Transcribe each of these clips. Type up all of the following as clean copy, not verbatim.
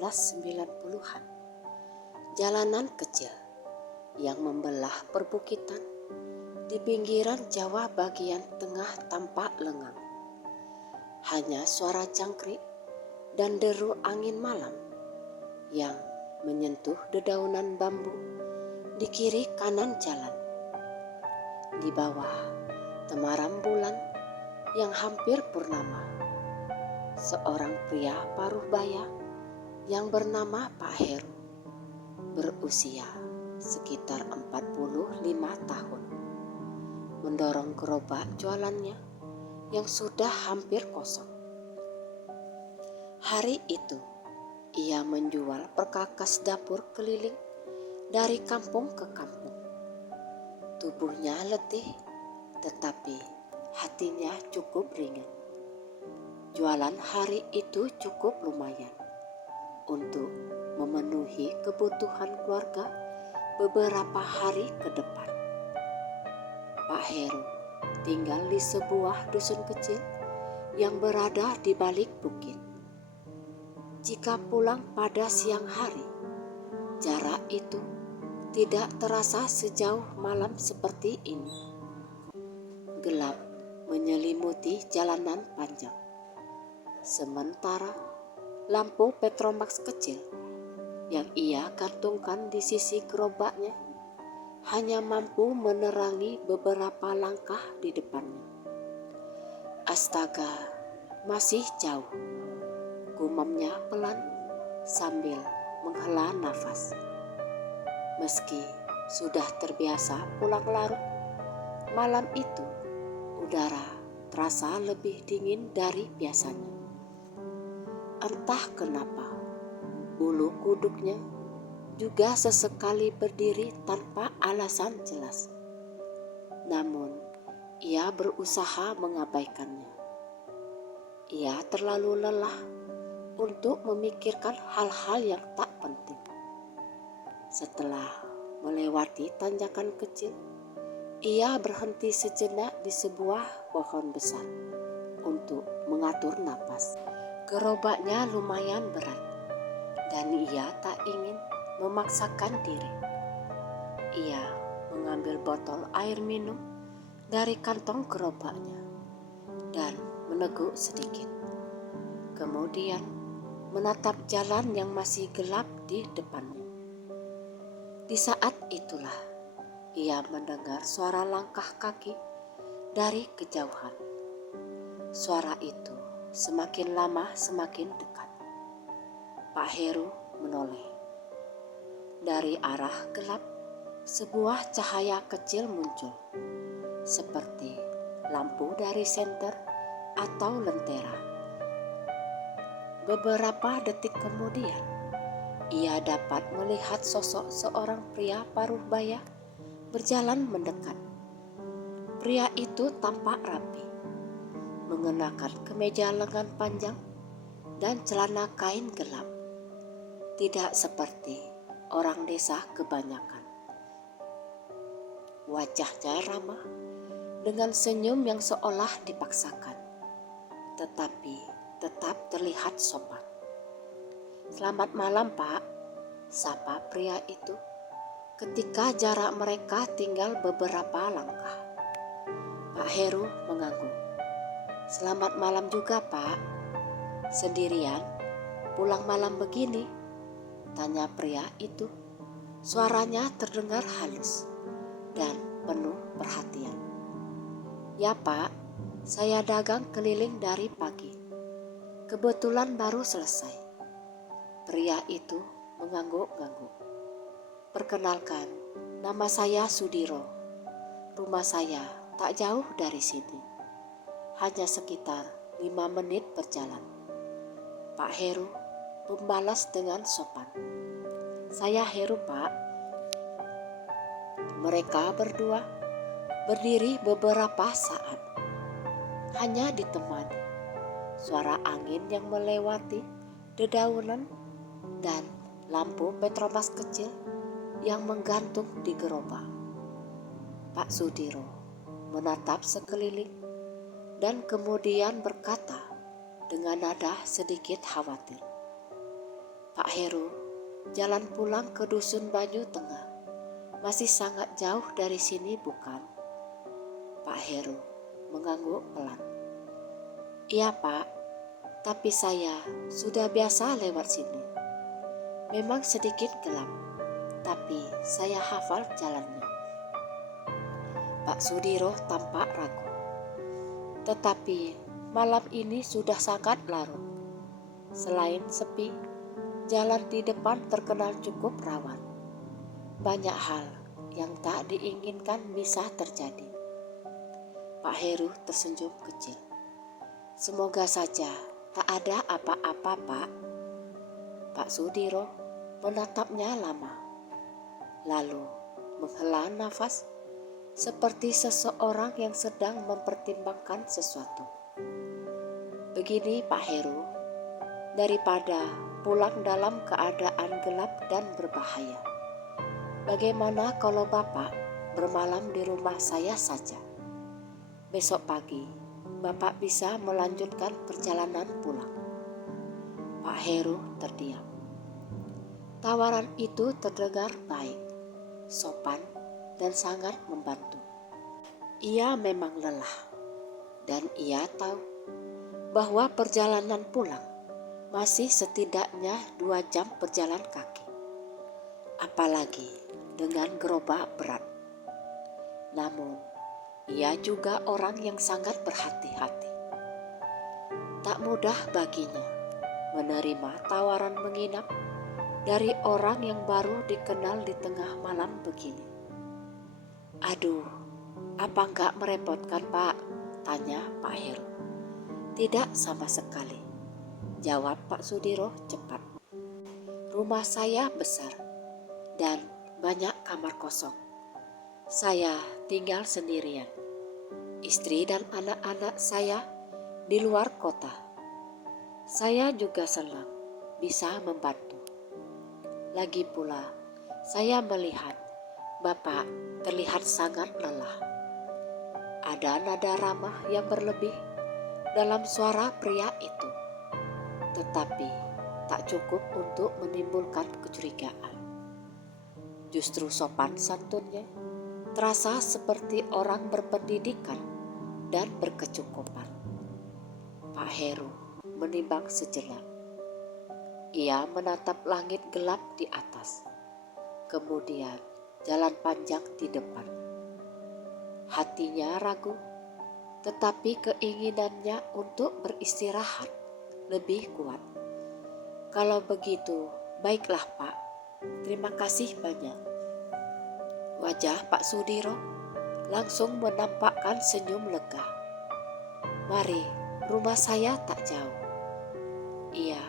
1990-an. Jalanan kecil yang membelah perbukitan di pinggiran Jawa bagian tengah tampak lengang. Hanya suara cangkrik dan deru angin malam yang menyentuh dedaunan bambu di kiri kanan jalan. Di bawah temaram bulan yang hampir purnama, seorang pria paruh baya yang bernama Pak Heru, berusia sekitar 45 tahun, mendorong gerobak jualannya yang sudah hampir kosong. Hari itu ia menjual perkakas dapur keliling dari kampung ke kampung. Tubuhnya letih, tetapi hatinya cukup ringan. Jualan hari itu cukup lumayan untuk memenuhi kebutuhan keluarga beberapa hari ke depan. Pak Heru tinggal di sebuah dusun kecil yang berada di balik bukit. Jika pulang pada siang hari, jarak itu tidak terasa sejauh malam seperti ini. Gelap menyelimuti jalanan panjang. Sementara lampu Petromax kecil yang ia gantungkan di sisi gerobaknya hanya mampu menerangi beberapa langkah di depannya. Astaga, masih jauh, gumamnya pelan sambil menghela nafas. Meski sudah terbiasa pulang larut, malam itu udara terasa lebih dingin dari biasanya. Entah kenapa, bulu kuduknya juga sesekali berdiri tanpa alasan jelas. Namun, ia berusaha mengabaikannya. Ia terlalu lelah untuk memikirkan hal-hal yang tak penting. Setelah melewati tanjakan kecil, ia berhenti sejenak di sebuah pohon besar untuk mengatur napas. Gerobaknya lumayan berat dan ia tak ingin memaksakan diri. Ia mengambil botol air minum dari kantong gerobaknya dan meneguk sedikit. Kemudian menatap jalan yang masih gelap di depannya. Di saat itulah ia mendengar suara langkah kaki dari kejauhan. Suara itu semakin lama semakin dekat. Pak Heru menoleh. Dari arah gelap, sebuah cahaya kecil muncul, seperti lampu dari senter atau lentera. Beberapa detik kemudian, ia dapat melihat sosok seorang pria paruh baya berjalan mendekat. Pria itu tampak rapi, mengenakan kemeja lengan panjang dan celana kain gelap. Tidak seperti orang desa kebanyakan. Wajahnya ramah dengan senyum yang seolah dipaksakan, tetapi tetap terlihat sopan. "Selamat malam, Pak," sapa pria itu ketika jarak mereka tinggal beberapa langkah. Pak Heru mengangguk. "Selamat malam juga, Pak. Sendirian pulang malam begini?" tanya pria itu. Suaranya terdengar halus dan penuh perhatian. "Ya, Pak, saya dagang keliling dari pagi. Kebetulan baru selesai." Pria itu mengangguk-angguk. "Perkenalkan, nama saya Sudiro. Rumah saya tak jauh dari sini. Hanya sekitar 5 menit berjalan." Pak Heru membalas dengan sopan. "Saya Heru, Pak." Mereka berdua berdiri beberapa saat, hanya ditemani suara angin yang melewati dedaunan dan lampu Petromax kecil yang menggantung di gerobak. Pak Sudiro menatap sekeliling dan kemudian berkata dengan nada sedikit khawatir, Pak Heru, jalan pulang ke Dusun Banyu Tengah masih sangat jauh dari sini bukan? Pak Heru mengangguk pelan. Iya Pak, tapi saya sudah biasa lewat sini. Memang sedikit gelap, tapi saya hafal jalannya. Pak Sudiro tampak ragu. Tetapi malam ini sudah sangat larut. Selain sepi, jalan di depan terkenal cukup rawan. Banyak hal yang tak diinginkan bisa terjadi. Pak Heru tersenyum kecil. Semoga saja tak ada apa-apa, Pak. Pak Sudiro menatapnya lama, lalu menghela nafas seperti seseorang yang sedang mempertimbangkan sesuatu. Begini Pak Heru, daripada pulang dalam keadaan gelap dan berbahaya, bagaimana kalau Bapak bermalam di rumah saya saja? Besok pagi Bapak bisa melanjutkan perjalanan pulang. Pak Heru terdiam. Tawaran itu terdengar baik, sopan, dan sangat membantu. Ia memang lelah, dan ia tahu bahwa perjalanan pulang masih setidaknya 2 jam berjalan kaki. Apalagi dengan gerobak berat. Namun, ia juga orang yang sangat berhati-hati. Tak mudah baginya menerima tawaran menginap dari orang yang baru dikenal di tengah malam begini. Aduh, apa enggak merepotkan Pak? Tanya Pak Heru. Tidak sama sekali, jawab Pak Sudiro cepat. Rumah saya besar dan banyak kamar kosong. Saya tinggal sendirian. Istri dan anak-anak saya di luar kota. Saya juga senang bisa membantu. Lagi pula, saya melihat Bapak terlihat sangat lelah. Ada nada ramah yang berlebih dalam suara pria itu, tetapi tak cukup untuk menimbulkan kecurigaan. Justru sopan santunnya terasa seperti orang berpendidikan dan berkecukupan. Pak Heru menimbang sejenak. Ia menatap langit gelap di atas, kemudian jalan panjang di depan. Hatinya ragu, tetapi keinginannya untuk beristirahat lebih kuat. Kalau begitu, baiklah Pak. Terima kasih banyak. Wajah Pak Sudiro langsung menampakkan senyum lega. Mari, rumah saya tak jauh. Ia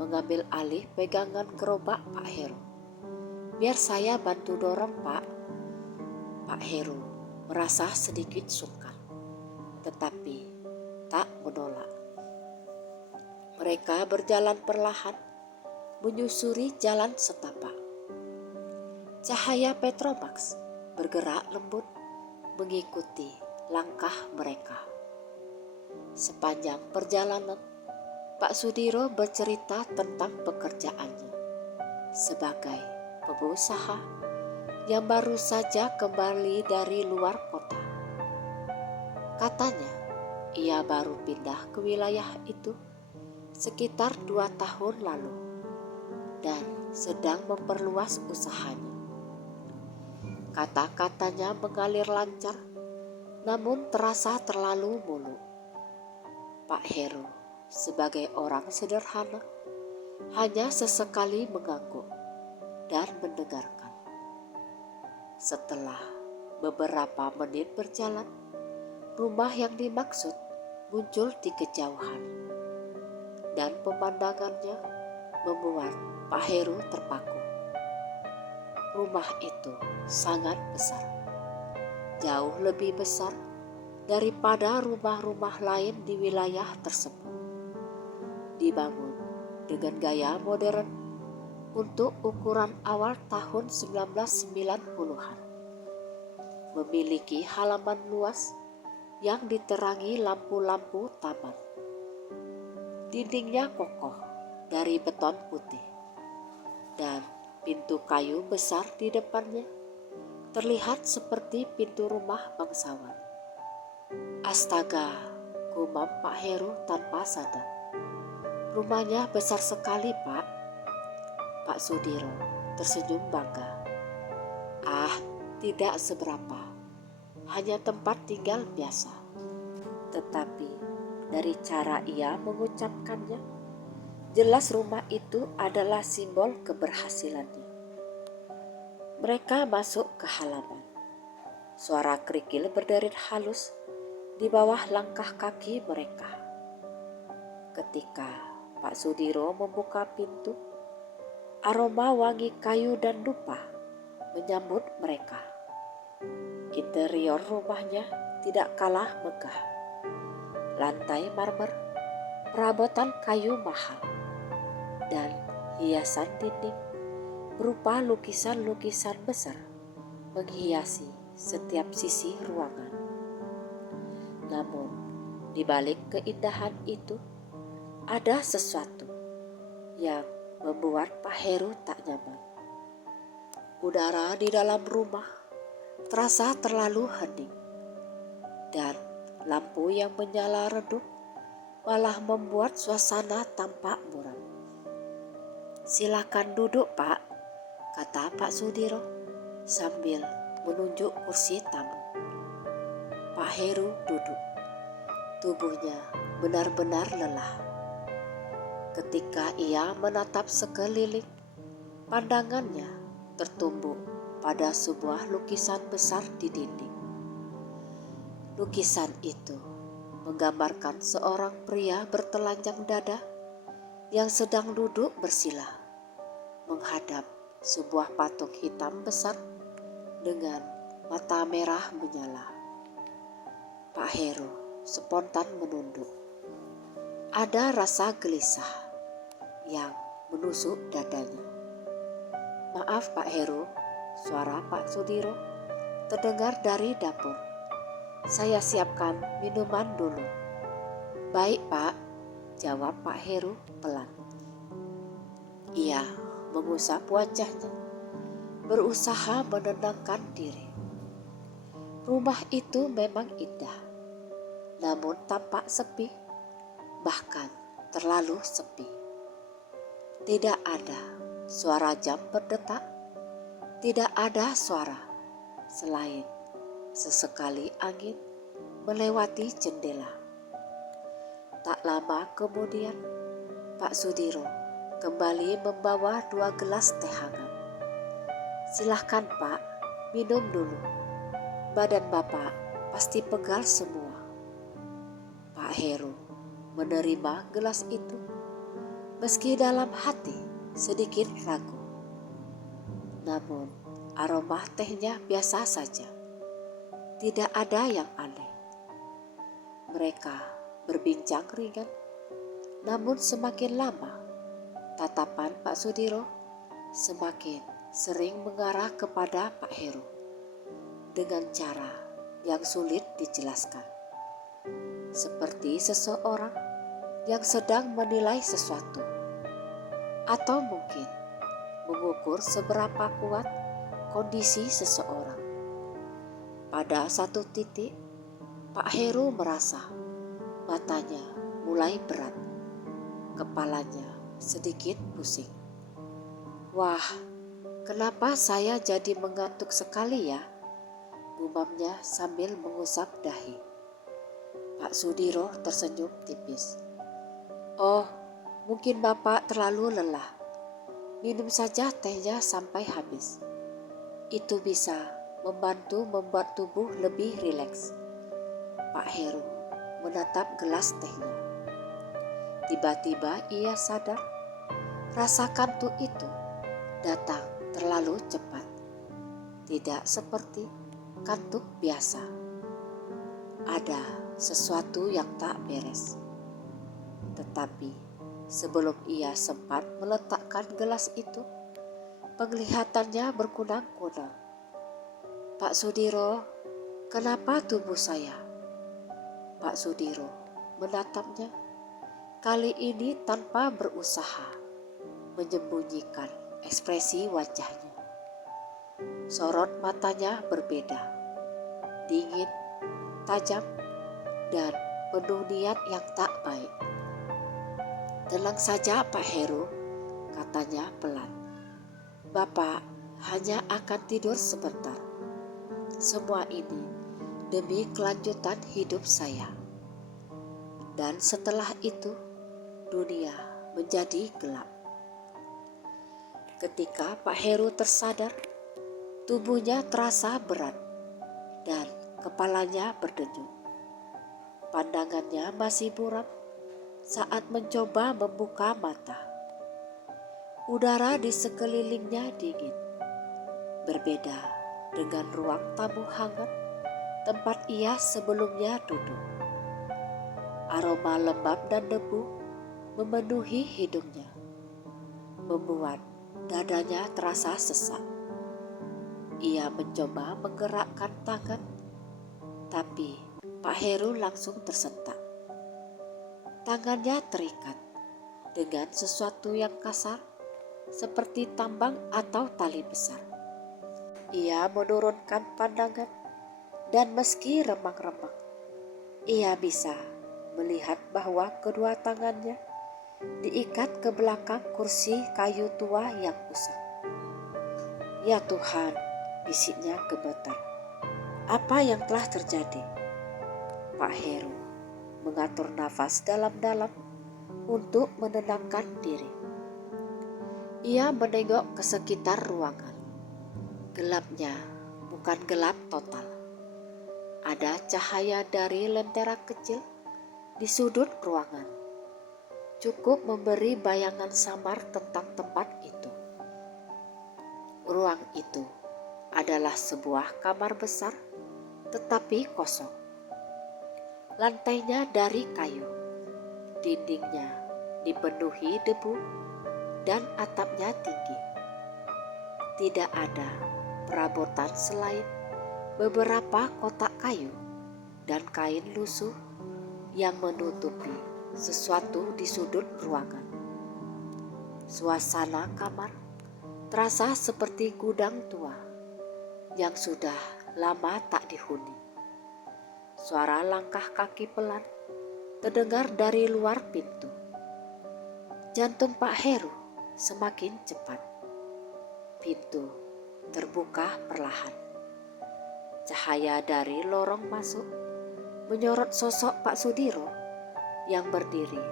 mengambil alih pegangan gerobak Pak Heru. Biar saya bantu dorong Pak. Pak Heru merasa sedikit sungkan, tetapi tak menolak. Mereka berjalan perlahan, menyusuri jalan setapak. Cahaya Petromax bergerak lembut mengikuti langkah mereka. Sepanjang perjalanan, Pak Sudiro bercerita tentang pekerjaannya sebagai pengusaha yang baru saja kembali dari luar kota. Katanya, ia baru pindah ke wilayah itu sekitar 2 tahun lalu dan sedang memperluas usahanya. Kata-katanya mengalir lancar, namun terasa terlalu mulus. Pak Heru sebagai orang sederhana hanya sesekali mengangguk dan mendengarkan. Setelah beberapa menit berjalan, rumah yang dimaksud muncul di kejauhan, dan pemandangannya membuat Pak Heru terpaku. Rumah itu sangat besar, jauh lebih besar daripada rumah-rumah lain di wilayah tersebut. Dibangun dengan gaya modern untuk ukuran awal tahun 1990-an. Memiliki halaman luas yang diterangi lampu-lampu taman. Dindingnya kokoh dari beton putih dan pintu kayu besar di depannya terlihat seperti pintu rumah bangsawan. Astaga, gumam Pak Heru tanpa sadar. Rumahnya besar sekali, Pak. Pak Sudiro tersenyum bangga. Ah, tidak seberapa. Hanya tempat tinggal biasa. Tetapi dari cara ia mengucapkannya, jelas rumah itu adalah simbol keberhasilannya. Mereka masuk ke halaman. Suara kerikil berderit halus di bawah langkah kaki mereka. Ketika Pak Sudiro membuka pintu, aroma wangi kayu dan dupa menyambut mereka. Interior rumahnya tidak kalah megah. Lantai marmer, perabotan kayu mahal, dan hiasan dinding berupa lukisan-lukisan besar menghiasi setiap sisi ruangan. Namun, di balik keindahan itu, ada sesuatu yang membuat Pak Heru tak nyaman. Udara di dalam rumah terasa terlalu hening, dan lampu yang menyala redup malah membuat suasana tampak muram. "Silakan duduk, Pak," kata Pak Sudiro sambil menunjuk kursi tamu. Pak Heru duduk. Tubuhnya benar-benar lelah. Ketika ia menatap sekeliling, pandangannya tertumbuk pada sebuah lukisan besar di dinding. Lukisan itu menggambarkan seorang pria bertelanjang dada yang sedang duduk bersila menghadap sebuah patung hitam besar dengan mata merah menyala. Pak Heru spontan menunduk. Ada rasa gelisah yang menusuk dadanya. "Maaf Pak Heru," suara Pak Sudiro terdengar dari dapur. "Saya siapkan minuman dulu." "Baik Pak," jawab Pak Heru pelan. Ia mengusap wajahnya, berusaha menenangkan diri. Rumah itu memang indah, namun tampak sepi, bahkan terlalu sepi. Tidak ada suara jam berdetak, tidak ada suara selain sesekali angin melewati jendela. Tak lama kemudian, Pak Sudiro kembali membawa 2 gelas teh hangat. "Silahkan Pak, minum dulu. Badan Bapak pasti pegal semua." Pak Heru menerima gelas itu, meski dalam hati sedikit ragu. Namun aroma tehnya biasa saja. Tidak ada yang aneh. Mereka berbincang ringan, namun semakin lama tatapan Pak Sudiro semakin sering mengarah kepada Pak Heru dengan cara yang sulit dijelaskan. Seperti seseorang yang sedang menilai sesuatu, atau mungkin mengukur seberapa kuat kondisi seseorang. Pada satu titik, Pak Heru merasa matanya mulai berat, kepalanya sedikit pusing. "Wah, kenapa saya jadi mengantuk sekali ya?" gumamnya sambil mengusap dahi. Pak Sudiro tersenyum tipis. "Oh, mungkin Bapak terlalu lelah. Minum saja tehnya sampai habis. Itu bisa membantu membuat tubuh lebih rileks." Pak Heru menatap gelas tehnya. Tiba-tiba ia sadar rasa kantuk itu datang terlalu cepat. Tidak seperti kantuk biasa. Ada sesuatu yang tak beres. Tetapi sebelum ia sempat meletakkan gelas itu, penglihatannya berkunang-kunang. "Pak Sudiro, kenapa tubuh saya?" Pak Sudiro menatapnya, kali ini tanpa berusaha menyembunyikan ekspresi wajahnya. Sorot matanya berbeda, dingin, tajam, dan penuh niat yang tak baik. "Tenang saja Pak Heru," katanya pelan. "Bapak hanya akan tidur sebentar. Semua ini demi kelanjutan hidup saya." Dan setelah itu, dunia menjadi gelap. Ketika Pak Heru tersadar, tubuhnya terasa berat dan kepalanya berdenyut. Pandangannya masih buram saat mencoba membuka mata. Udara di sekelilingnya dingin, berbeda dengan ruang tamu hangat tempat ia sebelumnya duduk. Aroma lembab dan debu memenuhi hidungnya, membuat dadanya terasa sesak. Ia mencoba menggerakkan tangan, tapi Pak Heru langsung tersentak. Tangannya terikat dengan sesuatu yang kasar, seperti tambang atau tali besar. Ia menurunkan pandangan, dan meski remang-remang, ia bisa melihat bahwa kedua tangannya diikat ke belakang kursi kayu tua yang usang. "Ya Tuhan," bisiknya gemetar. "Apa yang telah terjadi?" Pak Heru mengatur nafas dalam-dalam untuk menenangkan diri. Ia menengok ke sekitar ruangan. Gelapnya bukan gelap total. Ada cahaya dari lentera kecil di sudut ruangan, cukup memberi bayangan samar tentang tempat itu. Ruang itu adalah sebuah kamar besar, tetapi kosong. Lantainya dari kayu, dindingnya dipenuhi debu, dan atapnya tinggi. Tidak ada perabotan selain beberapa kotak kayu dan kain lusuh yang menutupi sesuatu di sudut ruangan. Suasana kamar terasa seperti gudang tua yang sudah lama tak dihuni. Suara langkah kaki pelan terdengar dari luar pintu. Jantung Pak Heru semakin cepat. Pintu terbuka perlahan. Cahaya dari lorong masuk menyorot sosok Pak Sudiro yang berdiri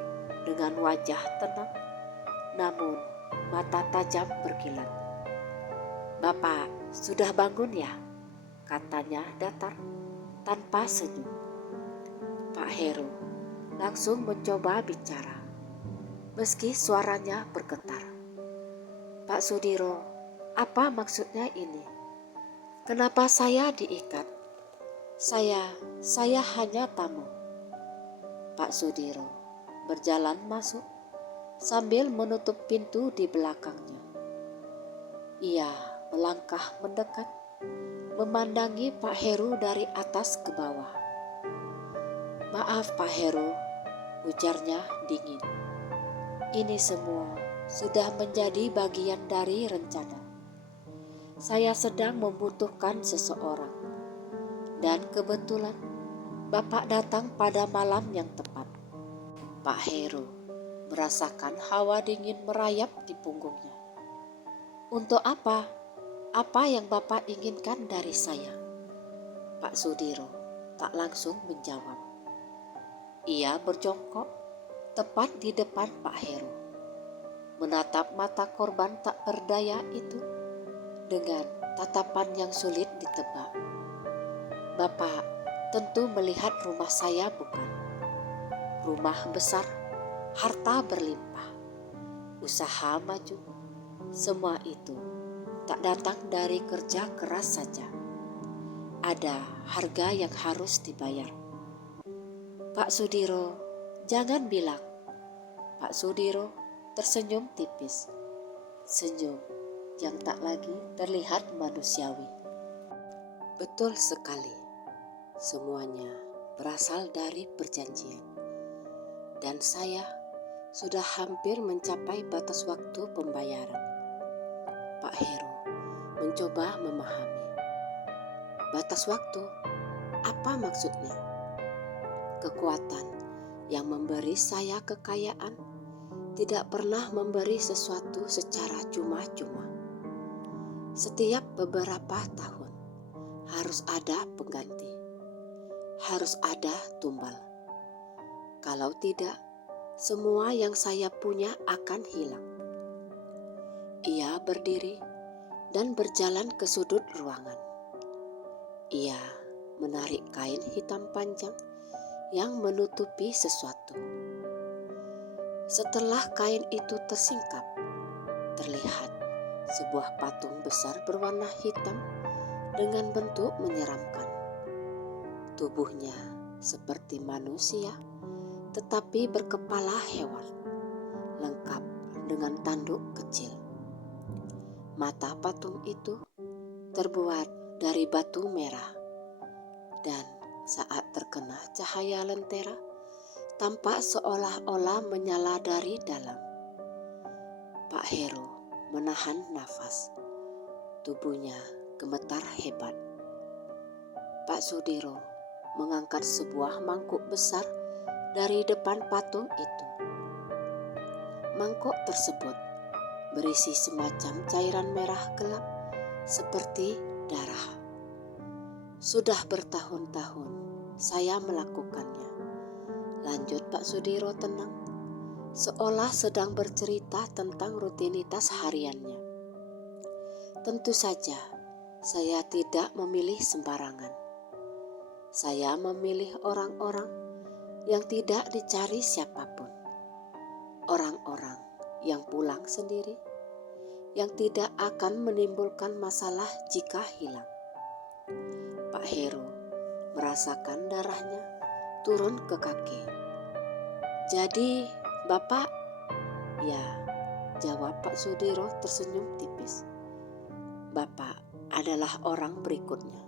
dengan wajah tenang, namun mata tajam berkilat. "Bapak sudah bangun ya?" katanya datar tanpa senyum. Pak Heru langsung mencoba bicara, meski suaranya bergetar. "Pak Sudiro, apa maksudnya ini? Kenapa saya diikat? Saya hanya tamu." Pak Sudiro berjalan masuk sambil menutup pintu di belakangnya. Ia melangkah mendekat, memandangi Pak Heru dari atas ke bawah. "Maaf Pak Heru," ujarnya dingin. "Ini semua sudah menjadi bagian dari rencana. Saya sedang membutuhkan seseorang, dan kebetulan Bapak datang pada malam yang tepat." Pak Heru merasakan hawa dingin merayap di punggungnya. "Untuk apa? Apa yang Bapak inginkan dari saya?" Pak Sudiro tak langsung menjawab. Ia berjongkok tepat di depan Pak Heru, menatap mata korban tak berdaya itu dengan tatapan yang sulit ditebak. "Bapak tentu melihat rumah saya, bukan? Rumah besar, harta berlimpah, usaha maju. Semua itu tak datang dari kerja keras saja. Ada harga yang harus dibayar." "Pak Sudiro, jangan bilang." Pak Sudiro tersenyum tipis, senyum yang tak lagi terlihat manusiawi. "Betul sekali, semuanya berasal dari perjanjian. Dan saya sudah hampir mencapai batas waktu pembayaran. Pak Heru mencoba memahami. Batas waktu, apa maksudnya? Kekuatan yang memberi saya kekayaan tidak pernah memberi sesuatu secara cuma-cuma. Setiap beberapa tahun harus ada pengganti, harus ada tumbal. Kalau tidak, semua yang saya punya akan hilang. Ia berdiri dan berjalan ke sudut ruangan. Ia menarik kain hitam panjang yang menutupi sesuatu. Setelah kain itu tersingkap, terlihat sebuah patung besar berwarna hitam dengan bentuk menyeramkan. Tubuhnya seperti manusia, tetapi berkepala hewan, lengkap dengan tanduk kecil. Mata patung itu terbuat dari batu merah, dan saat terkena cahaya lentera, tampak seolah-olah menyala dari dalam. Pak Heru menahan nafas. Tubuhnya gemetar hebat. Pak Sudiro mengangkat sebuah mangkuk besar dari depan patung itu. Mangkuk tersebut berisi semacam cairan merah gelap seperti darah. Sudah bertahun-tahun saya melakukannya, lanjut Pak Sudiro tenang, seolah sedang bercerita tentang rutinitas hariannya. Tentu saja saya tidak memilih sembarangan. Saya memilih orang-orang yang tidak dicari siapapun. Orang-orang yang pulang sendiri, yang tidak akan menimbulkan masalah jika hilang. Pak Heru merasakan darahnya turun ke kaki. Jadi, Bapak? Ya, jawab Pak Sudiro tersenyum tipis. Bapak adalah orang berikutnya.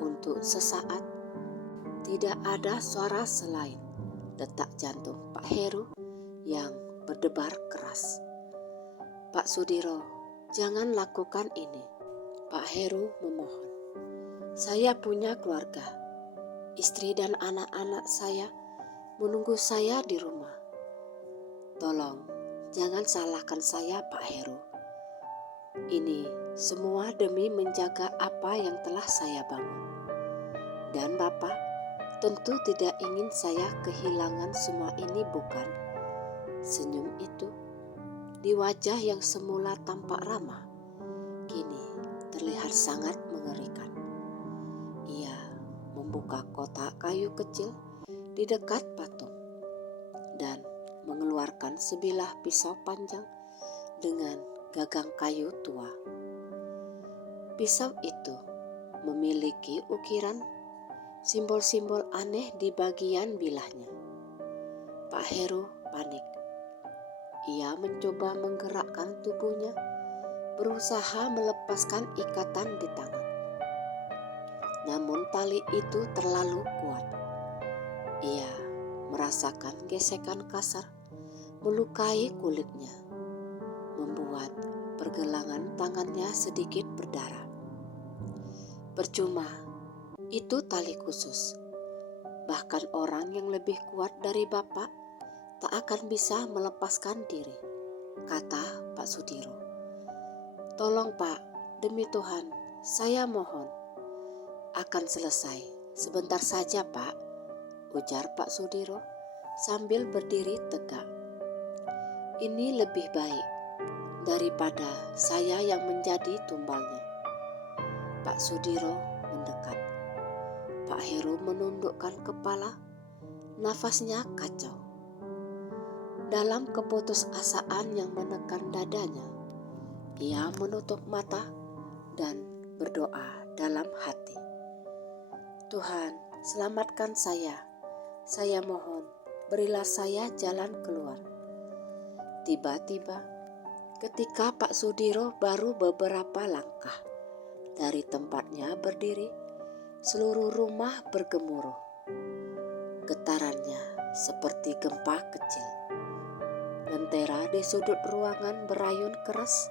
Untuk sesaat, tidak ada suara selain detak jantung Pak Heru yang berdebar keras. Pak Sudiro, jangan lakukan ini. Pak Heru memohon. Saya punya keluarga. Istri dan anak-anak saya menunggu saya di rumah. Tolong, jangan salahkan saya, Pak Heru. Ini semua demi menjaga apa yang telah saya bangun. Dan Bapak tentu tidak ingin saya kehilangan semua ini, bukan? Senyum itu di wajah yang semula tampak ramah, kini terlihat sangat mengerikan. Ia membuka kotak kayu kecil di dekat patung dan mengeluarkan sebilah pisau panjang dengan gagang kayu tua. Pisau itu memiliki ukiran simbol-simbol aneh di bagian bilahnya. Pak Heru panik. Ia mencoba menggerakkan tubuhnya, berusaha melepaskan ikatan di tangan. Namun tali itu terlalu kuat. Ia merasakan gesekan kasar melukai kulitnya, membuat pergelangan tangannya sedikit berdarah. Percuma, itu tali khusus. Bahkan orang yang lebih kuat dari Bapak tak akan bisa melepaskan diri, kata Pak Sudiro. Tolong Pak, demi Tuhan, saya mohon. Akan selesai, sebentar saja Pak, ujar Pak Sudiro sambil berdiri tegak. Ini lebih baik daripada saya yang menjadi tumbalnya. Pak Sudiro mendekat. Pak Heru menundukkan kepala, nafasnya kacau. Dalam keputusasaan yang menekan dadanya, ia menutup mata dan berdoa dalam hati. Tuhan, selamatkan saya. Saya mohon, berilah saya jalan keluar. Tiba-tiba, ketika Pak Sudiro baru beberapa langkah dari tempatnya berdiri, seluruh rumah bergemuruh. Getarannya seperti gempa kecil. Lentera di sudut ruangan berayun keras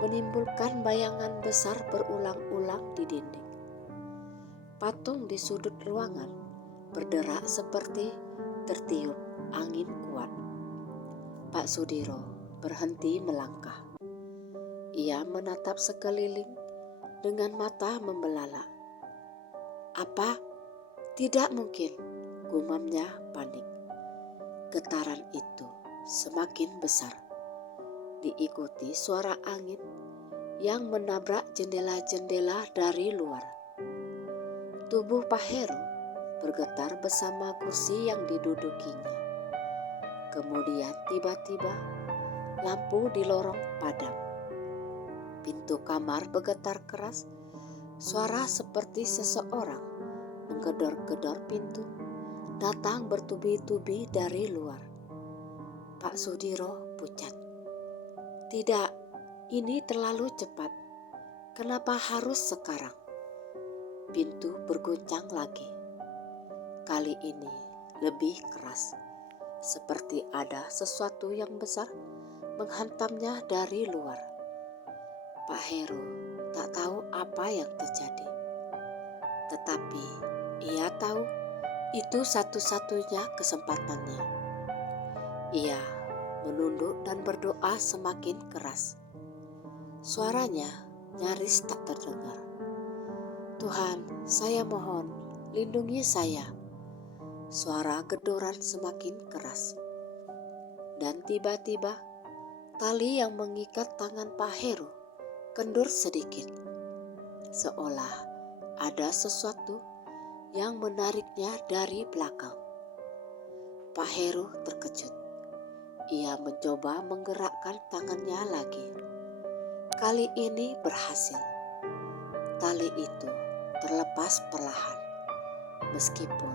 menimbulkan bayangan besar berulang-ulang di dinding. Patung di sudut ruangan berderak seperti tertiup angin kuat. Pak Sudiro berhenti melangkah. Ia menatap sekeliling dengan mata membelalak. "Apa? Tidak mungkin," gumamnya panik. Getaran itu semakin besar, diikuti suara angin yang menabrak jendela-jendela dari luar. Tubuh Pak Heru bergetar bersama kursi yang didudukinya. Kemudian tiba-tiba lampu di lorong padam. Pintu kamar bergetar keras, suara seperti seseorang menggedor-gedor pintu datang bertubi-tubi dari luar. Pak Sudiro pucat. "Tidak, ini terlalu cepat. Kenapa harus sekarang?" Pintu berguncang lagi. Kali ini lebih keras, seperti ada sesuatu yang besar menghantamnya dari luar. Pak Heru tak tahu apa yang terjadi, tetapi ia tahu itu satu-satunya kesempatannya. Ia menunduk dan berdoa semakin keras. Suaranya nyaris tak terdengar. "Tuhan, saya mohon, lindungi saya." Suara gedoran semakin keras. Dan tiba-tiba tali yang mengikat tangan Pak Heru kendur sedikit. Seolah ada sesuatu yang menariknya dari belakang. Pak Heru terkejut. Ia mencoba menggerakkan tangannya lagi. Kali ini berhasil. Tali itu terlepas perlahan, meskipun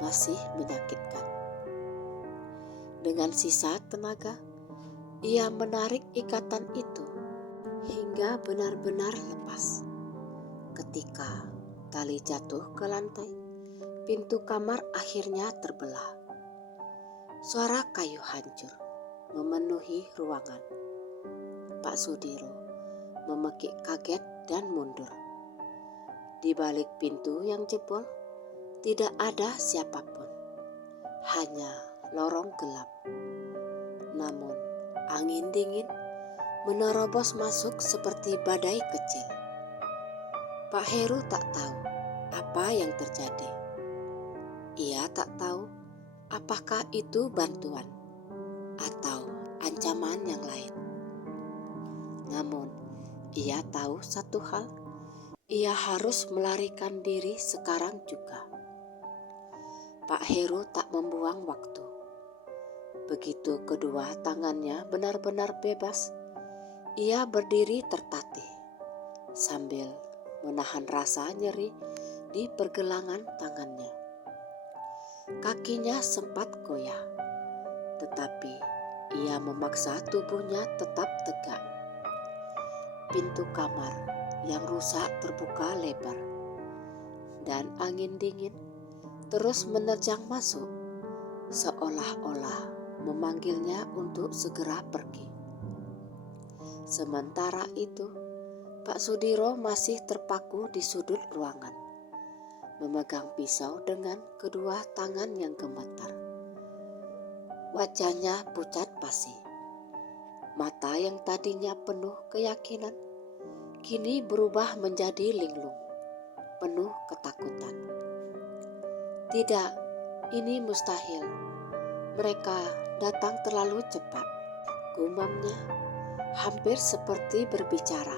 masih menyakitkan. Dengan sisa tenaga, ia menarik ikatan itu hingga benar-benar lepas. Ketika tali jatuh ke lantai, pintu kamar akhirnya terbelah. Suara kayu hancur memenuhi ruangan. Pak Sudiro memekik kaget dan mundur. Di balik pintu yang jebol, tidak ada siapapun, hanya lorong gelap. Namun angin dingin menerobos masuk seperti badai kecil. Pak Heru tak tahu apa yang terjadi. Ia tak tahu apakah itu bantuan atau ancaman yang lain. Namun ia tahu satu hal, ia harus melarikan diri sekarang juga. Pak Heru tak membuang waktu. Begitu kedua tangannya benar-benar bebas, ia berdiri tertatih sambil menahan rasa nyeri di pergelangan tangannya. Kakinya sempat goyah, tetapi ia memaksa tubuhnya tetap tegak. Pintu kamar yang rusak terbuka lebar, dan angin dingin terus menerjang masuk, seolah-olah memanggilnya untuk segera pergi. Sementara itu, Pak Sudiro masih terpaku di sudut ruangan, memegang pisau dengan kedua tangan yang gemetar. Wajahnya pucat pasi. Mata yang tadinya penuh keyakinan kini berubah menjadi linglung, penuh ketakutan. "Tidak, ini mustahil. Mereka datang terlalu cepat," gumamnya, hampir seperti berbicara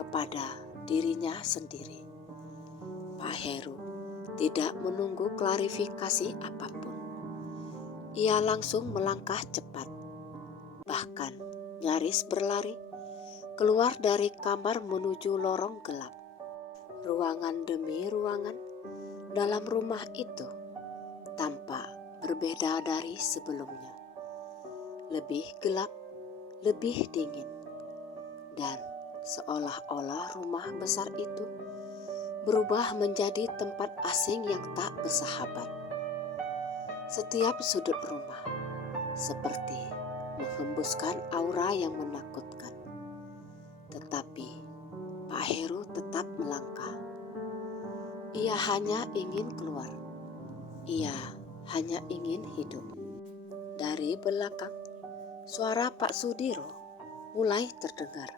kepada dirinya sendiri. Pak Heru tidak menunggu klarifikasi apapun. Ia langsung melangkah cepat, bahkan nyaris berlari keluar dari kamar menuju lorong gelap. Ruangan demi ruangan dalam rumah itu tampak berbeda dari sebelumnya. Lebih gelap, lebih dingin, dan seolah-olah rumah besar itu berubah menjadi tempat asing yang tak bersahabat. Setiap sudut rumah seperti menghembuskan aura yang menakutkan. Tetapi Pak Heru tetap melangkah. Ia hanya ingin keluar. Ia hanya ingin hidup. Dari belakang, suara Pak Sudiro mulai terdengar.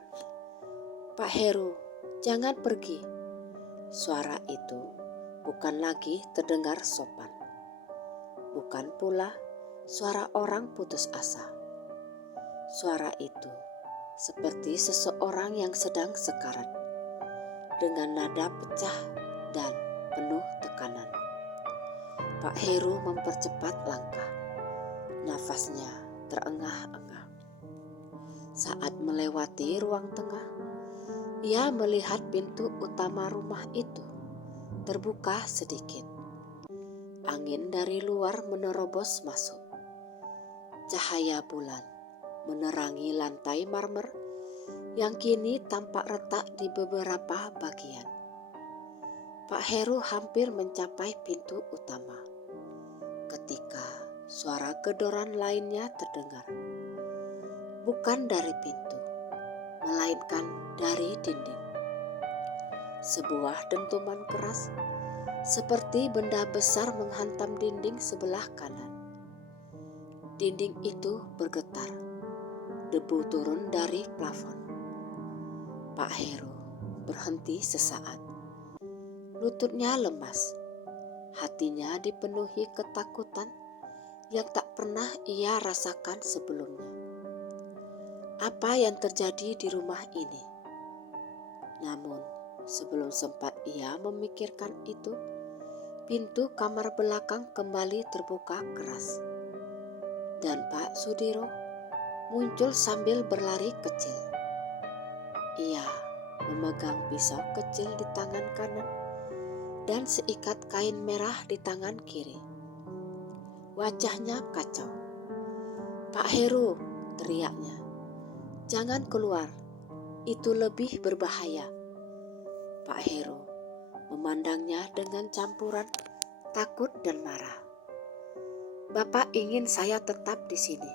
"Pak Heru, jangan pergi." Suara itu bukan lagi terdengar sopan. Bukan pula suara orang putus asa. Suara itu seperti seseorang yang sedang sekarat, dengan nada pecah dan penuh tekanan. Pak Heru mempercepat langkah. Nafasnya terengah-engah. Saat melewati ruang tengah, ia melihat pintu utama rumah itu terbuka sedikit. Angin dari luar menerobos masuk. Cahaya bulan menerangi lantai marmer yang kini tampak retak di beberapa bagian. Pak Heru hampir mencapai pintu utama ketika suara gedoran lainnya terdengar. Bukan dari pintu, melainkan dari dinding. Sebuah dentuman keras seperti benda besar menghantam dinding sebelah kanan. Dinding itu bergetar. Debu turun dari plafon. Pak Heru berhenti sesaat. Lututnya lemas. Hatinya dipenuhi ketakutan yang tak pernah ia rasakan sebelumnya. Apa yang terjadi di rumah ini? Namun, sebelum sempat ia memikirkan itu, pintu kamar belakang kembali terbuka keras. Dan Pak Sudiro muncul sambil berlari kecil. Ia memegang pisau kecil di tangan kanan dan seikat kain merah di tangan kiri. Wajahnya kacau. "Pak Heru," teriaknya, "jangan keluar, itu lebih berbahaya." Pak Heru memandangnya dengan campuran takut dan marah. "Bapak ingin saya tetap di sini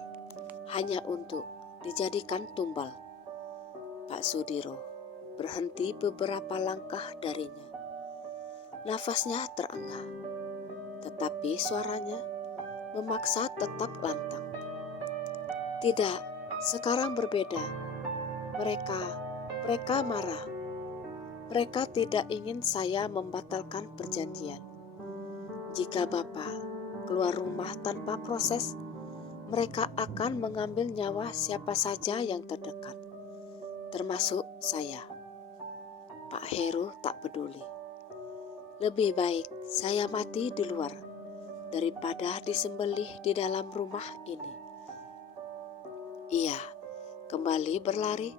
hanya untuk dijadikan tumbal." Pak Sudiro berhenti beberapa langkah darinya. Nafasnya terengah, tetapi suaranya memaksa tetap lantang. "Tidak, sekarang berbeda. Mereka marah. Mereka tidak ingin saya membatalkan perjanjian. Jika Bapak keluar rumah tanpa proses, mereka akan mengambil nyawa siapa saja yang terdekat, termasuk saya." Pak Heru tak peduli. "Lebih baik saya mati di luar daripada disembelih di dalam rumah ini." Ia kembali berlari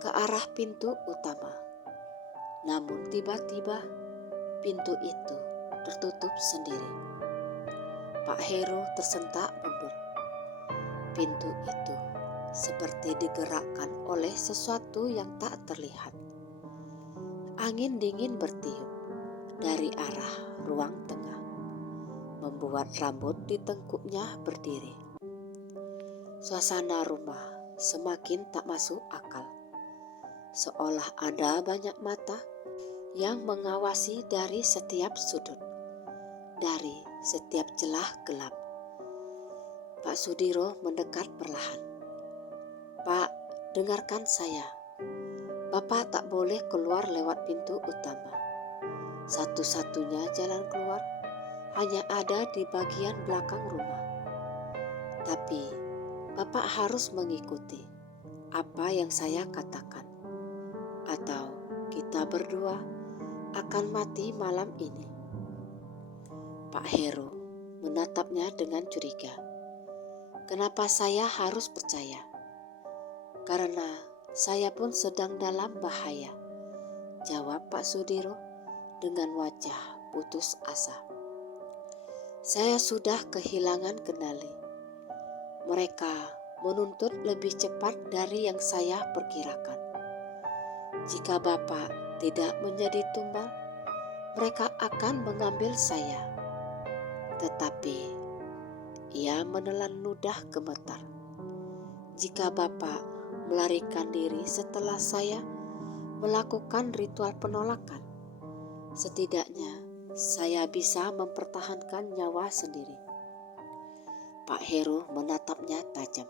ke arah pintu utama. Namun tiba-tiba pintu itu tertutup sendiri. Pak Heru tersentak mundur. Pintu itu seperti digerakkan oleh sesuatu yang tak terlihat. Angin dingin bertiup dari arah ruang tengah, membuat rambut di tengkuknya berdiri. Suasana rumah semakin tak masuk akal, seolah ada banyak mata yang mengawasi dari setiap sudut, dari setiap celah gelap. Pak Sudiro mendekat perlahan. "Pak, dengarkan saya. Bapak tak boleh keluar lewat pintu utama. Satu-satunya jalan keluar hanya ada di bagian belakang rumah. Tapi Bapak harus mengikuti apa yang saya katakan, atau kita berdua akan mati malam ini." Pak Heru menatapnya dengan curiga. "Kenapa saya harus percaya?" "Karena saya pun sedang dalam bahaya," jawab Pak Sudiro dengan wajah putus asa. "Saya sudah kehilangan kendali. Mereka menuntut lebih cepat dari yang saya perkirakan. Jika Bapak tidak menjadi tumbal, mereka akan mengambil saya." Tetapi ia menelan ludah gemetar. "Jika Bapak melarikan diri setelah saya melakukan ritual penolakan. Setidaknya saya bisa mempertahankan nyawa sendiri. Pak Heru menatapnya tajam.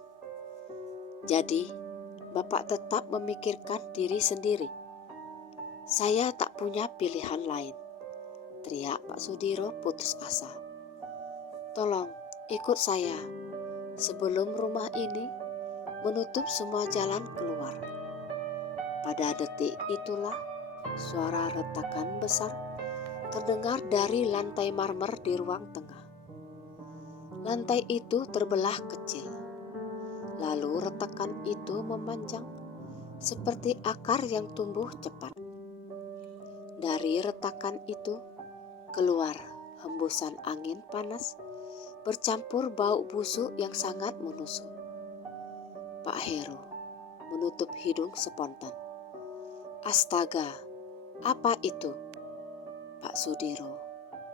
Jadi, Bapak tetap memikirkan diri sendiri. Saya tak punya pilihan lain, teriak Pak Sudiro putus asa. Tolong ikut saya sebelum rumah ini menutup semua jalan keluar. Pada detik itulah suara retakan besar terdengar dari lantai marmer di ruang tengah. Lantai itu terbelah kecil. Lalu retakan itu memanjang seperti akar yang tumbuh cepat. Dari retakan itu keluar hembusan angin panas bercampur bau busuk yang sangat menusuk. Pak Heru menutup hidung spontan. Astaga, apa itu? Pak Sudiro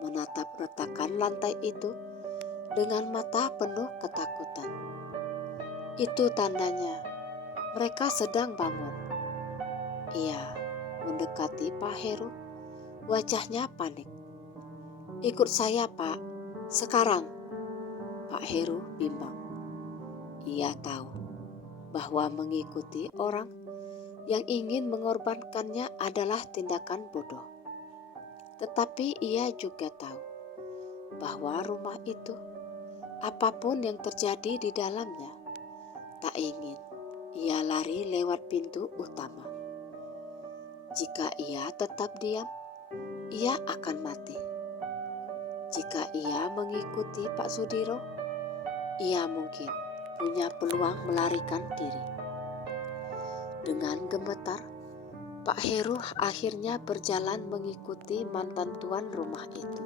menatap retakan lantai itu dengan mata penuh ketakutan. Itu tandanya mereka sedang bangun. Ia mendekati Pak Heru, wajahnya panik. Ikut saya, Pak, sekarang. Pak Heru bimbang. Ia tahu bahwa mengikuti orang yang ingin mengorbankannya adalah tindakan bodoh. Tetapi ia juga tahu bahwa rumah itu, apapun yang terjadi di dalamnya, tak ingin ia lari lewat pintu utama. Jika ia tetap diam, ia akan mati. Jika ia mengikuti Pak Sudiro, ia mungkin punya peluang melarikan diri. Dengan gemetar, Pak Heru akhirnya berjalan mengikuti mantan tuan rumah itu.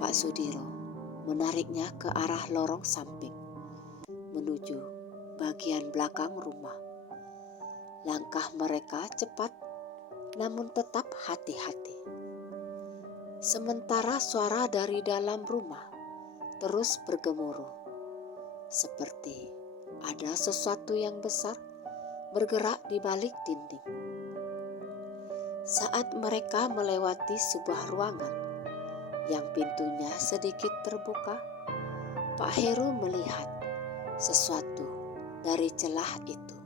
Pak Sudiro menariknya ke arah lorong samping, menuju bagian belakang rumah. Langkah mereka cepat, namun tetap hati-hati. Sementara suara dari dalam rumah terus bergemuruh, seperti ada sesuatu yang besar bergerak di balik dinding. Saat mereka melewati sebuah ruangan yang pintunya sedikit terbuka, Pak Heru melihat sesuatu dari celah itu.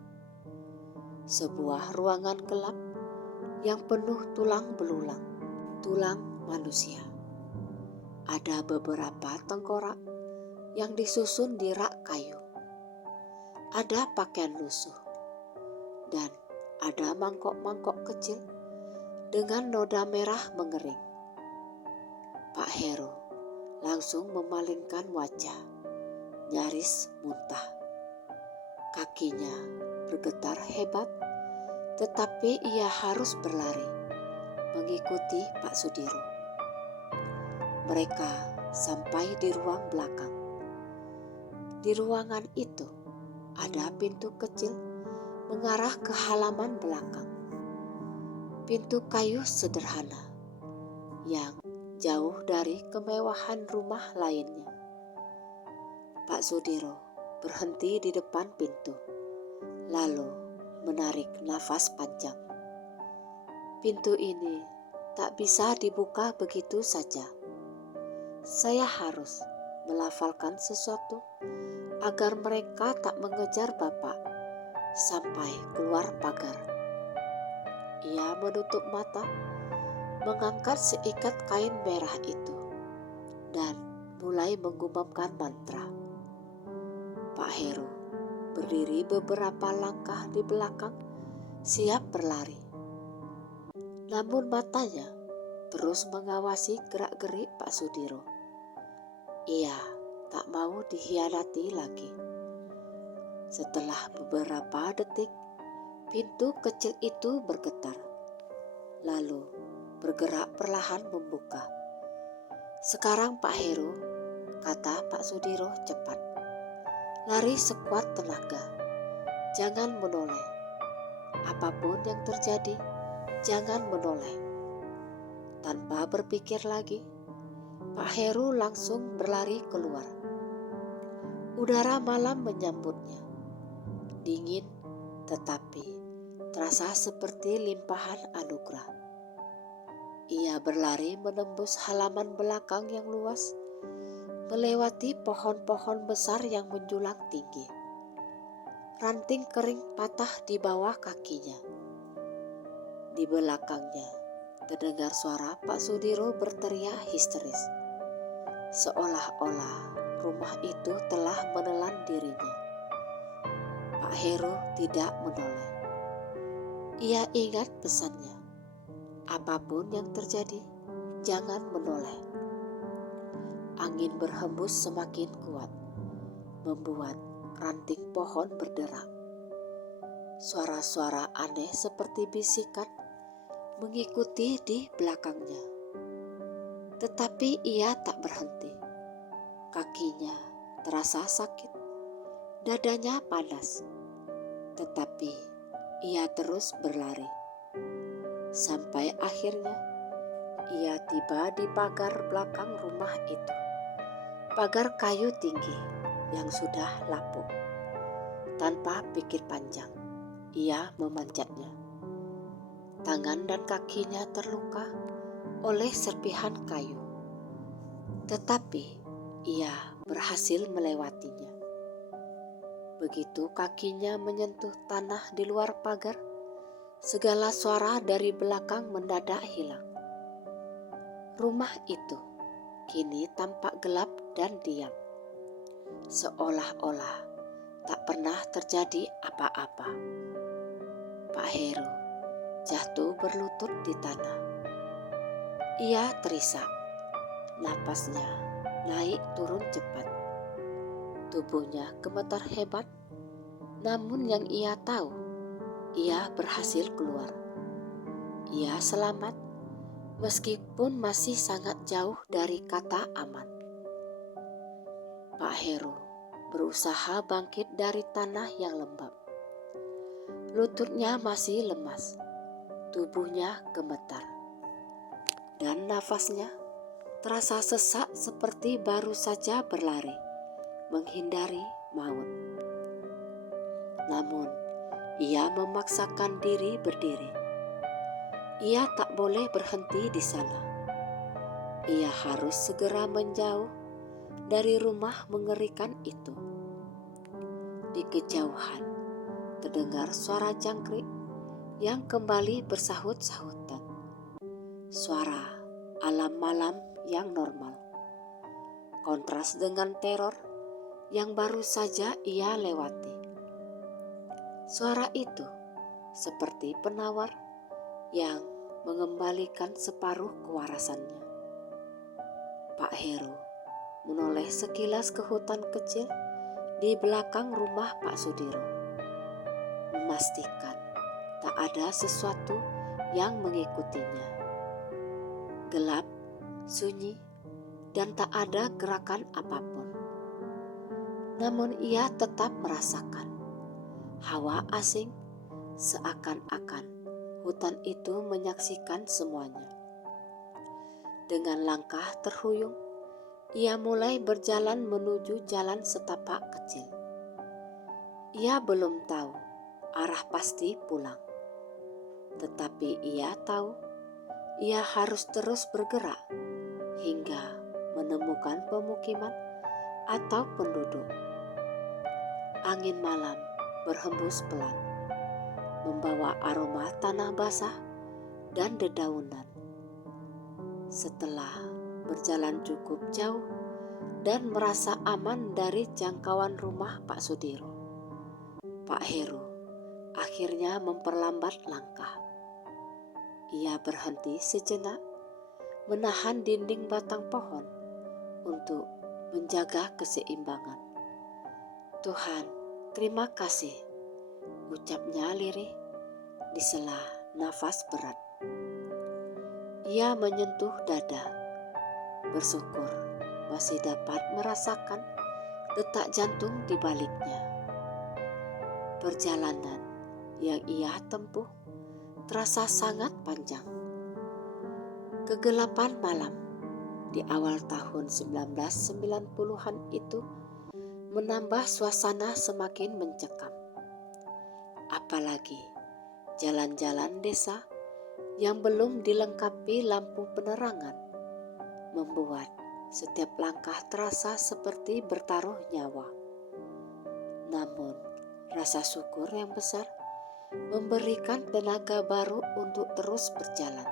Sebuah ruangan gelap yang penuh tulang belulang, tulang manusia. Ada beberapa tengkorak yang disusun di rak kayu. Ada pakaian lusuh dan ada mangkok-mangkok kecil dengan noda merah mengering. Pak Heru langsung memalingkan wajah, nyaris muntah. Kakinya bergetar hebat, tetapi ia harus berlari mengikuti Pak Sudiro. Mereka sampai di ruang belakang. Di ruangan itu ada pintu kecil mengarah ke halaman belakang. Pintu kayu sederhana yang jauh dari kemewahan rumah lainnya. Pak Sudiro berhenti di depan pintu, lalu menarik nafas panjang. Pintu ini tak bisa dibuka begitu saja. Saya harus melafalkan sesuatu agar mereka tak mengejar Bapak sampai keluar pagar. Ia menutup mata, mengangkat seikat kain merah itu, dan mulai menggumamkan mantra. Pak Heru berdiri beberapa langkah di belakang, siap berlari. Namun matanya terus mengawasi gerak-gerik Pak Sudiro. Ia tak mau dikhianati lagi. Setelah beberapa detik, pintu kecil itu bergetar, lalu bergerak perlahan membuka. Sekarang Pak Heru, kata Pak Sudiro cepat. Lari sekuat tenaga, jangan menoleh. Apapun yang terjadi, jangan menoleh. Tanpa berpikir lagi, Pak Heru langsung berlari keluar. Udara malam menyambutnya, dingin tetapi terasa seperti limpahan anugerah. Ia berlari menembus halaman belakang yang luas, melewati pohon-pohon besar yang menjulang tinggi. Ranting kering patah di bawah kakinya. Di belakangnya terdengar suara Pak Sudiro berteriak histeris, seolah-olah rumah itu telah menelan dirinya. Pak Heru tidak menoleh. Ia ingat pesannya, apapun yang terjadi, jangan menoleh. Angin berhembus semakin kuat, membuat ranting pohon berderak. Suara-suara aneh seperti bisikan mengikuti di belakangnya. Tetapi ia tak berhenti. Kakinya terasa sakit, dadanya panas. Tetapi ia terus berlari. Sampai akhirnya ia tiba di pagar belakang rumah itu. Pagar kayu tinggi yang sudah lapuk. Tanpa pikir panjang, ia memanjatnya. Tangan dan kakinya terluka oleh serpihan kayu. Tetapi ia berhasil melewatinya. Begitu kakinya menyentuh tanah di luar pagar, segala suara dari belakang mendadak hilang. Rumah itu kini tampak gelap dan diam, seolah-olah tak pernah terjadi apa-apa. Pak Heru jatuh berlutut di tanah. Ia terisak, napasnya naik turun cepat. Tubuhnya gemetar hebat, namun yang ia tahu, ia berhasil keluar. Ia selamat, meskipun masih sangat jauh dari kata aman. Pak Heru berusaha bangkit dari tanah yang lembab. Lututnya masih lemas, tubuhnya gemetar, dan nafasnya terasa sesak seperti baru saja berlari, menghindari maut. Namun, ia memaksakan diri berdiri. Ia tak boleh berhenti di sana. Ia harus segera menjauh dari rumah mengerikan itu. Di kejauhan terdengar suara jangkrik yang kembali bersahut-sahutan. Suara alam malam yang normal, kontras dengan teror yang baru saja ia lewati. Suara itu seperti penawar yang mengembalikan separuh kewarasannya. Pak Heru menoleh sekilas ke hutan kecil di belakang rumah Pak Sudiro, memastikan tak ada sesuatu yang mengikutinya. Gelap, sunyi, dan tak ada gerakan apapun. Namun ia tetap merasakan hawa asing, seakan-akan hutan itu menyaksikan semuanya. Dengan langkah terhuyung, ia mulai berjalan menuju jalan setapak kecil. Ia belum tahu arah pasti pulang. Tetapi ia tahu ia harus terus bergerak hingga menemukan pemukiman atau penduduk. Angin malam berhembus pelan, membawa aroma tanah basah dan dedaunan. Setelah berjalan cukup jauh dan merasa aman dari jangkauan rumah Pak Sudiro, Pak Heru akhirnya memperlambat langkah. Ia berhenti sejenak, menahan dinding batang pohon untuk menjaga keseimbangan. Tuhan, terima kasih, ucapnya lirih di sela nafas berat. Ia menyentuh dada, bersyukur masih dapat merasakan detak jantung di baliknya. Perjalanan yang ia tempuh terasa sangat panjang. Kegelapan malam di awal tahun 1990-an itu menambah suasana semakin mencekam. Apalagi jalan-jalan desa yang belum dilengkapi lampu penerangan membuat setiap langkah terasa seperti bertaruh nyawa. Namun, rasa syukur yang besar memberikan tenaga baru untuk terus berjalan.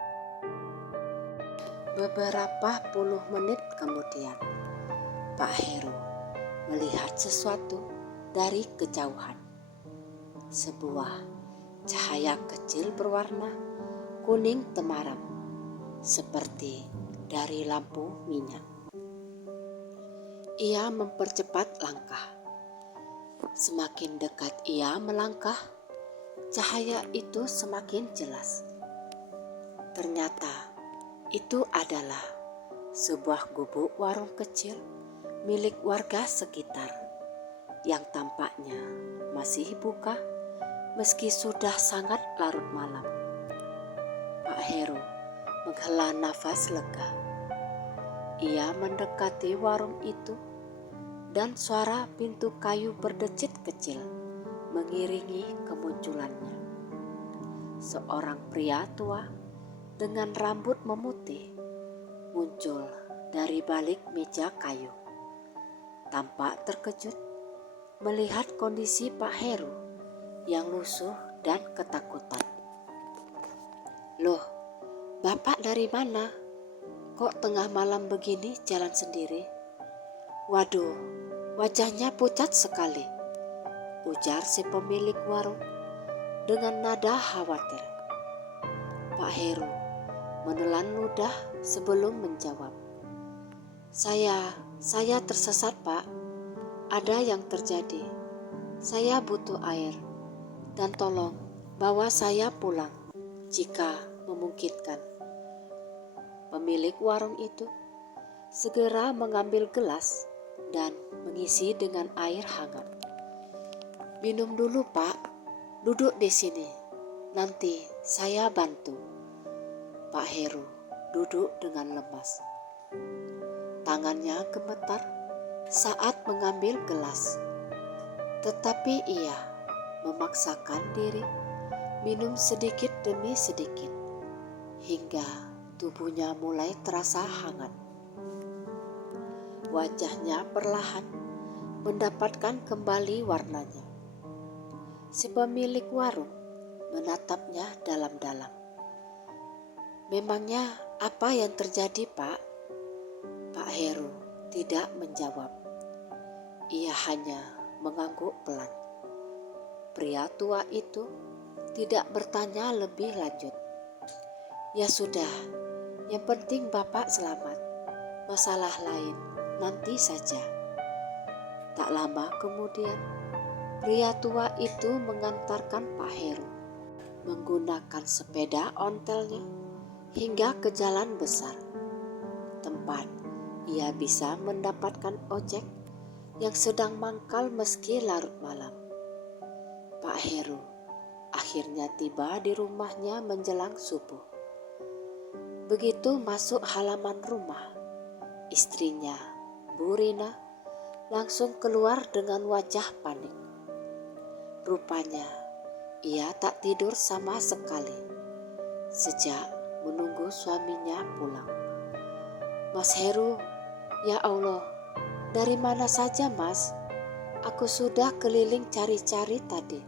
Beberapa puluh menit kemudian, Pak Heru melihat sesuatu dari kejauhan. Sebuah cahaya kecil berwarna kuning temaram, seperti dari lampu minyak. Ia mempercepat langkah. Semakin dekat ia melangkah, cahaya itu semakin jelas. Ternyata itu adalah sebuah gubuk warung kecil milik warga sekitar yang tampaknya masih buka meski sudah sangat larut malam. Pak Heru menghela nafas lega. Ia mendekati warung itu dan suara pintu kayu berdecit kecil mengiringi kemunculannya. Seorang pria tua dengan rambut memutih muncul dari balik meja kayu. Tampak terkejut melihat kondisi Pak Heru yang lusuh dan ketakutan. "Loh, Bapak dari mana? Kok tengah malam begini jalan sendiri?" "Waduh, wajahnya pucat sekali," ujar si pemilik warung dengan nada khawatir. Pak Heru menelan ludah sebelum menjawab. Saya tersesat, Pak. Ada yang terjadi. Saya butuh air dan tolong bawa saya pulang jika memungkinkan." Pemilik warung itu segera mengambil gelas dan mengisi dengan air hangat. "Minum dulu, Pak. Duduk di sini. Nanti saya bantu." Pak Heru duduk dengan lemas. Tangannya gemetar saat mengambil gelas. Tetapi ia memaksakan diri minum sedikit demi sedikit hingga tubuhnya mulai terasa hangat. Wajahnya perlahan mendapatkan kembali warnanya. Si pemilik warung menatapnya dalam-dalam. "Memangnya apa yang terjadi, Pak?" Pak Heru tidak menjawab. Ia hanya mengangguk pelan. Pria tua itu tidak bertanya lebih lanjut. "Ya sudah, yang penting Bapak selamat. Masalah lain nanti saja." Tak lama kemudian, pria tua itu mengantarkan Pak Heru menggunakan sepeda ontelnya hingga ke jalan besar, tempat ia bisa mendapatkan ojek yang sedang mangkal meski larut malam. Pak Heru akhirnya tiba di rumahnya menjelang subuh. Begitu masuk halaman rumah, istrinya, Bu Rina, langsung keluar dengan wajah panik. Rupanya ia tak tidur sama sekali sejak menunggu suaminya pulang. "Mas Heru, ya Allah, dari mana saja Mas? Aku sudah keliling cari-cari tadi,"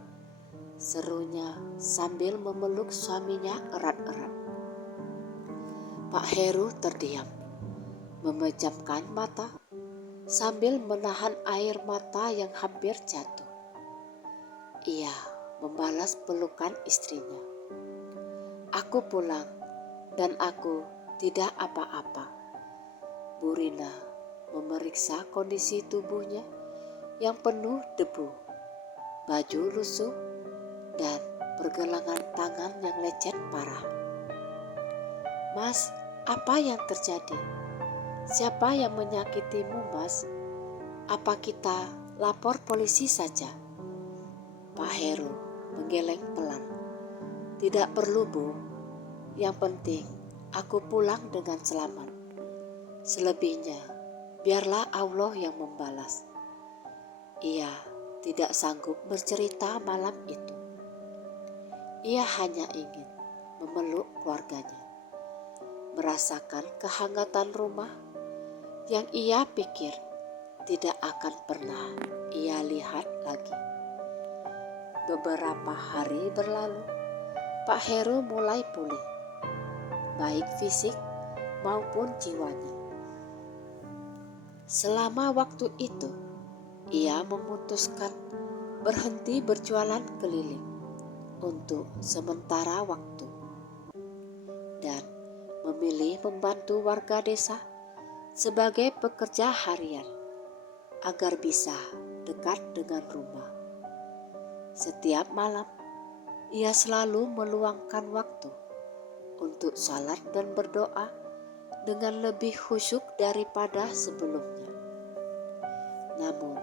serunya sambil memeluk suaminya erat-erat. Pak Heru terdiam, memejamkan mata sambil menahan air mata yang hampir jatuh. Ia membalas pelukan istrinya. "Aku pulang dan aku tidak apa-apa." Bu Rina memeriksa kondisi tubuhnya yang penuh debu, baju lusuh, dan pergelangan tangan yang lecet parah. "Mas, apa yang terjadi? Siapa yang menyakitimu, Mas? Apa kita lapor polisi saja?" Pak Heru menggeleng pelan. "Tidak perlu, Bu. Yang penting aku pulang dengan selamat. Selebihnya biarlah Allah yang membalas." Ia tidak sanggup bercerita malam itu. Ia hanya ingin memeluk keluarganya, merasakan kehangatan rumah yang ia pikir tidak akan pernah ia lihat lagi. Beberapa hari berlalu, Pak Heru mulai pulih, baik fisik maupun jiwanya. Selama waktu itu, ia memutuskan berhenti berjualan keliling untuk sementara waktu dan memilih membantu warga desa sebagai pekerja harian agar bisa dekat dengan rumah. Setiap malam, ia selalu meluangkan waktu untuk salat dan berdoa dengan lebih khusyuk daripada sebelumnya. Namun,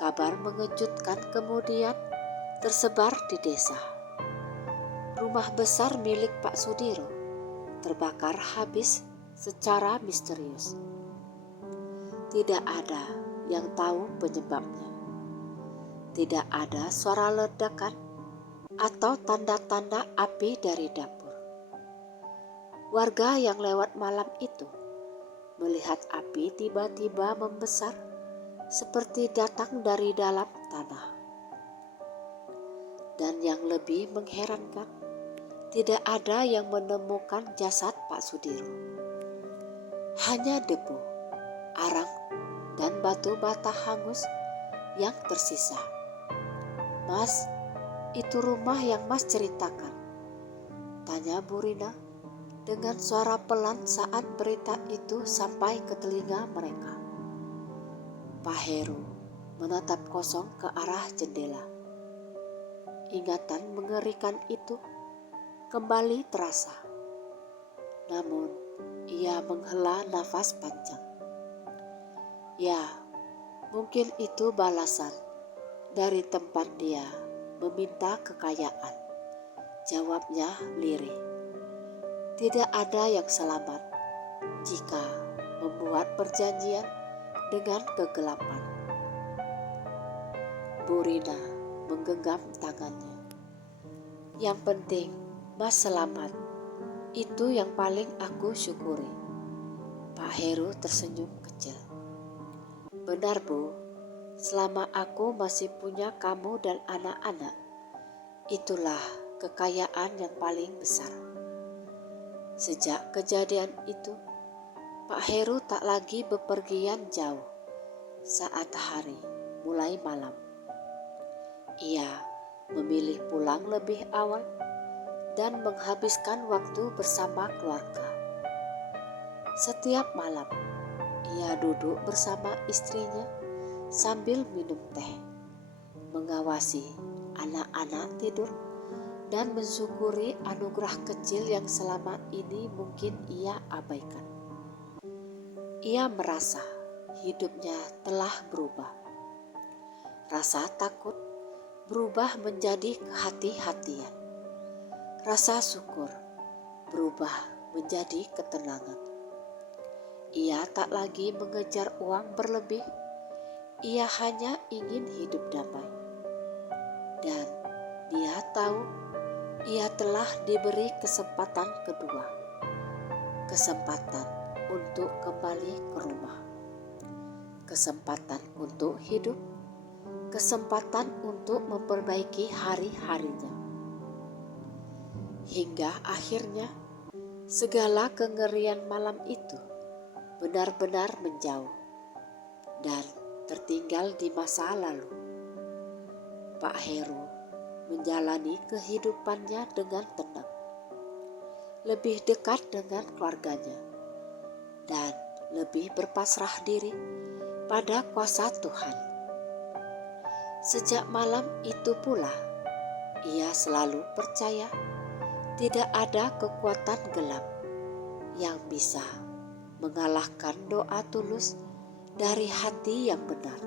kabar mengejutkan kemudian tersebar di desa. Rumah besar milik Pak Sudiro terbakar habis secara misterius. Tidak ada yang tahu penyebabnya. Tidak ada suara ledakan atau tanda-tanda api dari dapur. Warga yang lewat malam itu melihat api tiba-tiba membesar seperti datang dari dalam tanah. Dan yang lebih mengherankan, tidak ada yang menemukan jasad Pak Sudiro. Hanya debu, arang, dan batu bata hangus yang tersisa. "Mas, itu rumah yang Mas ceritakan?" tanya Bu Rina dengan suara pelan saat berita itu sampai ke telinga mereka. Pak Heru menatap kosong ke arah jendela. Ingatan mengerikan itu kembali terasa. Namun, ia menghela nafas panjang. Ya, mungkin itu balasan dari tempat dia meminta kekayaan, jawabnya lirih. Tidak ada yang selamat jika membuat perjanjian dengan kegelapan. Bu Rina menggenggam tangannya. Yang penting Mas selamat, itu yang paling aku syukuri. Pak Heru tersenyum kecil. Benar Bu, selama aku masih punya kamu dan anak-anak, itulah kekayaan yang paling besar. Sejak kejadian itu, Pak Heru tak lagi bepergian jauh saat hari mulai malam. Ia memilih pulang lebih awal dan menghabiskan waktu bersama keluarga. Setiap malam, ia duduk bersama istrinya sambil minum teh, mengawasi anak-anak tidur, dan mensyukuri anugerah kecil yang selama ini mungkin ia abaikan. Ia merasa hidupnya telah berubah. Rasa takut berubah menjadi kehati-hatian. Rasa syukur berubah menjadi ketenangan. Ia tak lagi mengejar uang berlebih. Ia hanya ingin hidup damai. Dan dia tahu ia telah diberi kesempatan kedua. Kesempatan untuk kembali ke rumah. Kesempatan untuk hidup. Kesempatan untuk memperbaiki hari-harinya. Hingga akhirnya segala kengerian malam itu benar-benar menjauh dan tertinggal di masa lalu. Pak Heru menjalani kehidupannya dengan tenang, lebih dekat dengan keluarganya, dan lebih berpasrah diri pada kuasa Tuhan. Sejak malam itu pula, ia selalu percaya tidak ada kekuatan gelap yang bisa mengalahkan doa tulus dari hati yang benar.